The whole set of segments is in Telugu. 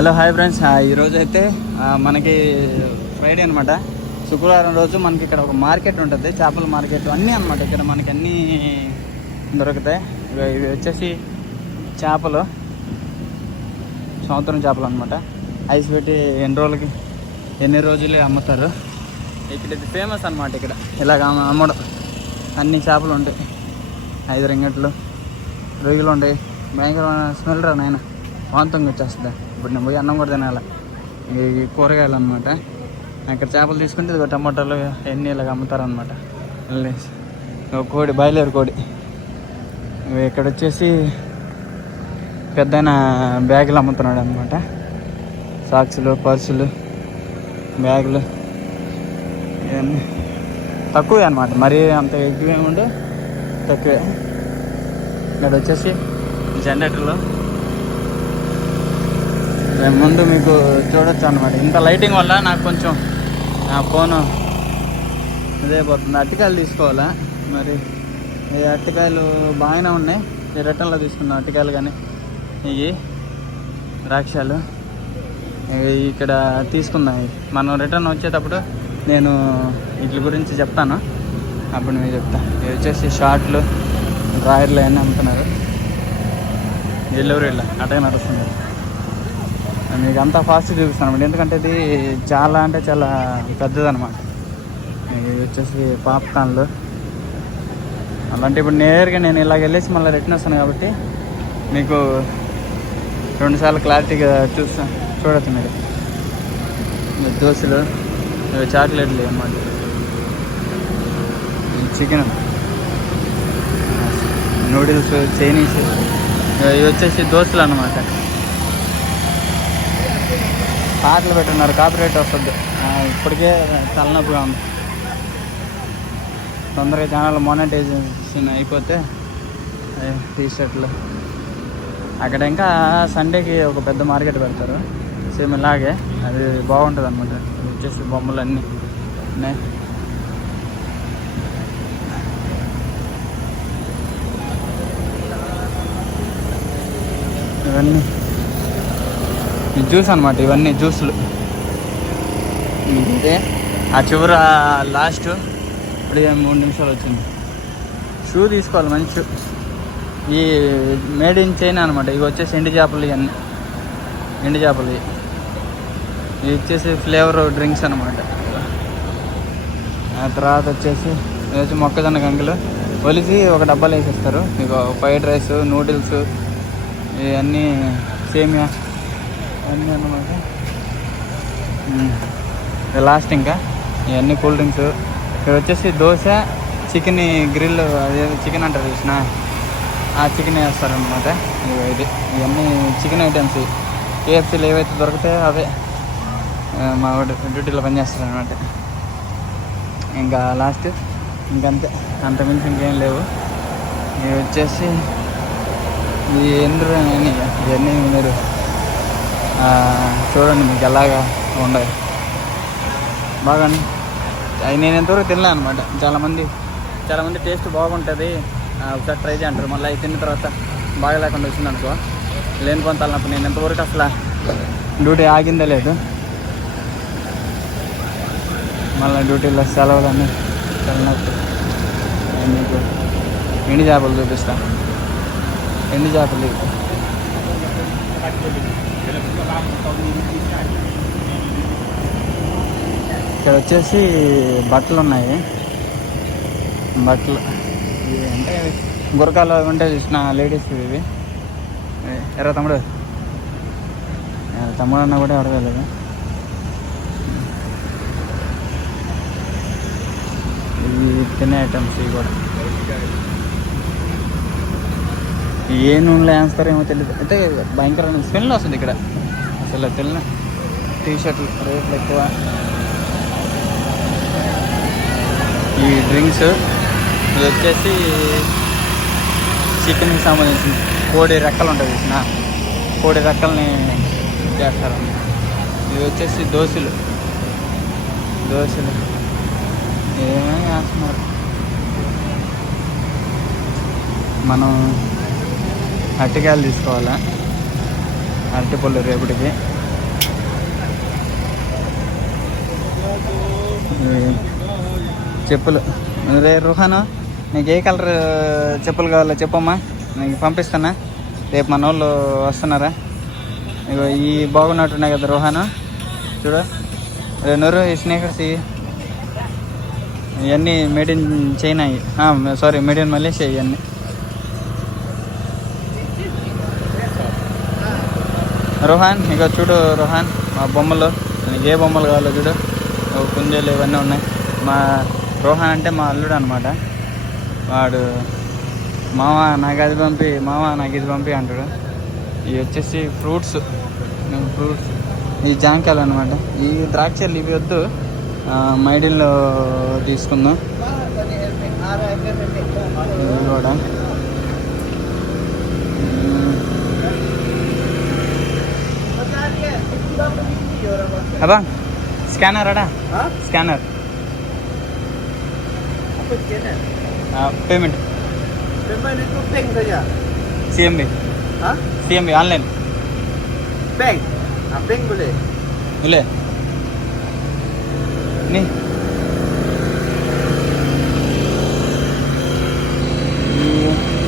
హలో హాయ్ ఫ్రెండ్స్, ఈరోజు అయితే మనకి ఫ్రైడే అనమాట. శుక్రవారం రోజు మనకి ఇక్కడ ఒక మార్కెట్ ఉంటుంది, చేపల మార్కెట్ అన్నీ అనమాట. ఇక్కడ మనకి అన్నీ దొరుకుతాయి. ఇవి వచ్చేసి చేపలు, సంవత్సరం చేపలు అనమాట. ఐస్ పెట్టి ఎన్ని రోజులే అమ్ముతారు. ఇక్కడ ఇది ఫేమస్ అనమాట. ఇక్కడ ఇలాగ అమ్మడం అన్ని చేపలు ఉంటాయి. 5 రింగట్లు, రొయ్యలు ఉంటాయి. భయంకరమైన స్మెల్ రా నాయన, వాంతంగా వచ్చేస్తుంది. ఇప్పుడు నేను పోయి అన్నం కూడా తినాలి. ఈ కూరగాయలు అనమాట. అక్కడ చేపలు తీసుకుంటే ఇది టమాటాలు ఎన్ని ఇలాగ అమ్ముతారనమాట. కోడి, బాయిలర్ కోడి. ఇక్కడ వచ్చేసి పెద్దయిన బ్యాగులు అమ్ముతున్నాడు అనమాట. సాక్సులు, పర్సులు, బ్యాగులు ఇవన్నీ తక్కువే అనమాట. మరీ అంత ఎక్కువేముండే తక్కువే. ఇక్కడ వచ్చేసి జనరేటర్లు ముందు మీకు చూడొచ్చు అనమాట. ఇంత లైటింగ్ వల్ల నాకు కొంచెం నా ఫోను ఇదే పోతుంది. అరటికాయలు తీసుకోవాలా మరి. ఈ అరటికాయలు బాగానే ఉన్నాయి. ఈ రిటర్న్లో తీసుకున్న అరటికాయలు కానీ ఇవి ద్రాక్షాలు ఇక్కడ తీసుకున్నాయి. మనం రిటర్న్ వచ్చేటప్పుడు నేను వీటి గురించి చెప్తాను, అప్పుడు మీరు చెప్తా. ఇవి వచ్చేసి షార్ట్లు, డ్రాయర్లు అవన్నీ అమ్ముతున్నారు. డెలివరీలో అటగా నడుస్తున్నారు. మీకు అంతా ఫాస్ట్ చూపిస్తాను అనమాట, ఎందుకంటే ఇది చాలా అంటే చాలా పెద్దదనమాట. ఇది వచ్చేసి పాప్కార్న్లు అలాంటి. ఇప్పుడు నేరుగా నేను ఇలాగ వెళ్ళేసి మళ్ళీ రిటర్న్ వస్తాను కాబట్టి మీకు 2 సార్లు క్లారిటీగా చూడొచ్చు మీరు. దోశలు, చాక్లెట్లు అన్నమాట. Chicken, noodles, Chinese. ఇవి వచ్చేసి దోశలు అన్నమాట. పాటలు పెట్టున్నారు, కాపీరైట్ వస్తుంది. ఇప్పటికే తలనొప్పిగా ఉంది. తొందరగా ఛానల్ మానిటైజేషన్ అయిపోతే టీ షర్ట్లు. అక్కడ ఇంకా సండేకి ఒక పెద్ద మార్కెట్ పెడతారు, సేమ్ ఇలాగే. అది బాగుంటుంది అనమాట. వచ్చేసి బొమ్మలు అన్నీ ఉన్నాయి. ఇవన్నీ జ్యూస్ అనమాట. ఇవన్నీ జ్యూస్లు. ఇదే ఆ చివర లాస్ట్ ఇప్పుడు 3 నిమిషాలు వచ్చింది. షూ తీసుకోవాలి మంచి షూ. ఈ మేడ్ ఇన్ చైనా అనమాట. ఇవి వచ్చేసి ఎండు చేపలు. ఇవన్నీ ఎండు చేపలు. ఇవి వచ్చేసి ఫ్లేవర్ డ్రింక్స్ అనమాట. ఆ తర్వాత వచ్చేసి మొక్కజొన్న గంగులు ఒలిసి ఒక డబ్బాలు వేసేస్తారు. ఇక ఫ్రైడ్ రైస్, నూడిల్స్, ఇవన్నీ సేమియా అన్నీ అన్నమాట. లాస్ట్ ఇంకా ఇవన్నీ కూల్ డ్రింక్స్. ఇక్కడ వచ్చేసి దోశ, చికెన్ గ్రిల్, అదే చికెన్ అంటారు చూసిన, ఆ చికెన్ వేస్తారనమాట. ఇది ఇవన్నీ చికెన్ ఐటమ్స్. కేఎఫ్సీలు ఏవైతే దొరుకుతాయో అవే మా డ్యూటీలో పనిచేస్తారు అనమాట. ఇంకా లాస్ట్ ఇంకంతే, అంతమించి ఇంకేం లేవు. ఇవి వచ్చేసి ఈ ఇవన్నీ మీరు చూడండి, మీకు ఎలాగా ఉండవు బాగా. అవి నేను ఎంతవరకు తినలే అనమాట. చాలామంది టేస్ట్ బాగుంటుంది, ఒకసారి ట్రై చేయంటారు. మళ్ళీ అవి తిన్న తర్వాత బాగా లేకుండా వచ్చింది అనుకో, లేని కొంత తలనప్పుడు. నేను ఎంతవరకు అసలు డ్యూటీ ఆగిందే లేదు. మళ్ళీ డ్యూటీలో సెలవులన్నీ తలనొప్పి. మీకు ఎండు చేపలు చూపిస్తా. ఎండు చేపలు ఇక్కడ వచ్చేసి బట్టలు ఉన్నాయి. బట్టలు అంటే గురకాలు ఉంటే చూసిన లేడీస్. ఇవి ఎర్ర తమ్ముడు అన్న కూడా ఎవరు వెళ్ళదు. ఇవి తినే ఐటమ్స్. ఇవి కూడా ఏ నూనెలో వేస్తారేమో తెలియదు. అయితే భయంకరమైన స్మెల్ వస్తుంది ఇక్కడ. అసలు తెలియని టీ షర్ట్లు రేట్లు ఎక్కువ. ఈ డ్రింక్స్ ఇది వచ్చేసి చికెన్కి సంబంధించిన కోడి రెక్కలు ఉంటుంది చూసిన, కోడి రెక్కల్ని చేస్తారు. ఇవి వచ్చేసి దోశలు ఏమేమి వేస్తున్నారు. మనం అరటికాయలు తీసుకోవాలా, అరటిపళ్ళు రేపటికి. చెప్పులు రే రుహాను, నీకు ఏ కలర్ చెప్పులు కావాలో చెప్పమ్మా, నీకు పంపిస్తానా. రేపు మన వాళ్ళు వస్తున్నారా? ఇగో ఈ బాగున్నట్టున్నాయి కదా రుహాను, చూడు. నూరు ఈ స్నేకర్స్ ఇవన్నీ made in China, sorry made in Malaysia ఇవన్నీ. రోహన్ ఇక చూడు రోహన్, మా బొమ్మలు, నీకు ఏ బొమ్మలు కావాలో చూడు. కుందేలు ఇవన్నీ ఉన్నాయి. మా రోహన్ అంటే మా అల్లుడు అనమాట. వాడు మామ నాకు అది పంపి, మామ నాకు ఇది పంపి అంటాడు. ఇవి వచ్చేసి ఫ్రూట్స్, ఈ జాంకాయలు అనమాట. ఈ ద్రాక్షలు ఇవి వద్దు, మైడిల్లో తీసుకుందాం. ఇవి కూడా అబ్బా స్కానర్ అడా, scanner payment CMB online bank bank बोले बोले नहीं.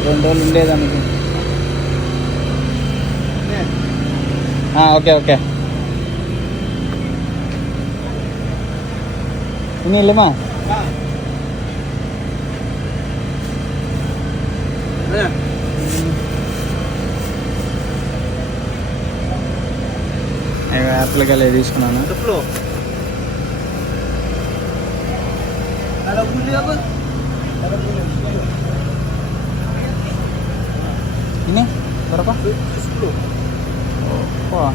రెండు రోజులు ఉండేదా మీకు? ఓకే ఓకే ఇనిలేమా యాప్లకెళ్ళి తీసుకున్నాను. ini berapa? 10. Wah,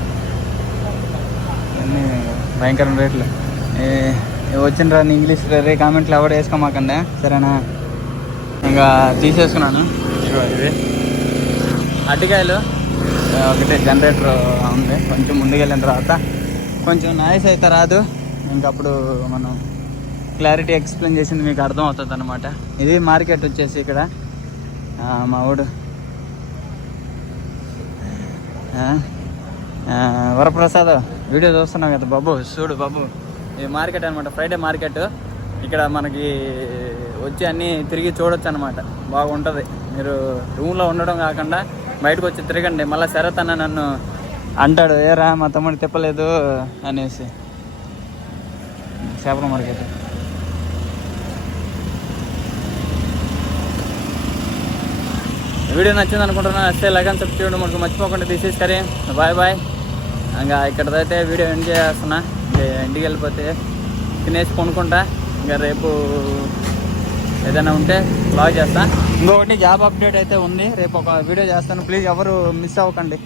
ini భయంకరం రేట్లు. వచ్చిన రాని ఇంగ్లీష్ రే కామెంట్లు ఎవడ వేసుకోమాకండి సరేనా. ఇంకా తీసేసుకున్నాను. ఇవి అరటికాయలు ఒకటే జనరేటర్ ఉంది. కొంచెం ముందుకెళ్ళిన తర్వాత కొంచెం నాయిస్ అయితే రాదు. ఇంకప్పుడు మనం క్లారిటీ ఎక్స్ప్లెయిన్ చేసింది మీకు అర్థం అవుతుంది అనమాట. ఇది మార్కెట్ వచ్చేసి ఇక్కడ మా ఊడు వరప్రసాద్ వీడియో చూస్తున్నావు కదా బాబు, చూడు బాబు. ఈ మార్కెట్ అనమాట, ఫ్రైడే మార్కెట్. ఇక్కడ మనకి వచ్చి అన్నీ తిరిగి చూడొచ్చు అనమాట. బాగుంటుంది. మీరు రూమ్లో ఉండడం కాకుండా బయటకు వచ్చి తిరగండి. మళ్ళీ శరత్ అన్న నన్ను అంటాడు, ఏరా మా తమ్ముడు తిప్పలేదు అనేసి. చేపల మార్కెట్. వీడియో నచ్చింది అనుకుంటున్నాను. నచ్చితే లైక్ అని చెప్పి చూడండి. మనకు మర్చిపోకుండా తీసేసుకరి. Bye bye. ఇంకా ఇక్కడైతే వీడియో ఎంజాయ్ చేస్తున్నా. ఇంటికి వెళ్ళిపోతే తినేసి కొనుక్కుంటా. ఇంకా రేపు ఏదైనా ఉంటే బ్లాగ్ చేస్తా. ఇంకొకటి జాబ్ అప్డేట్ అయితే ఉంది, రేపు ఒక వీడియో చేస్తాను. ప్లీజ్ ఎవరు మిస్ అవ్వకండి.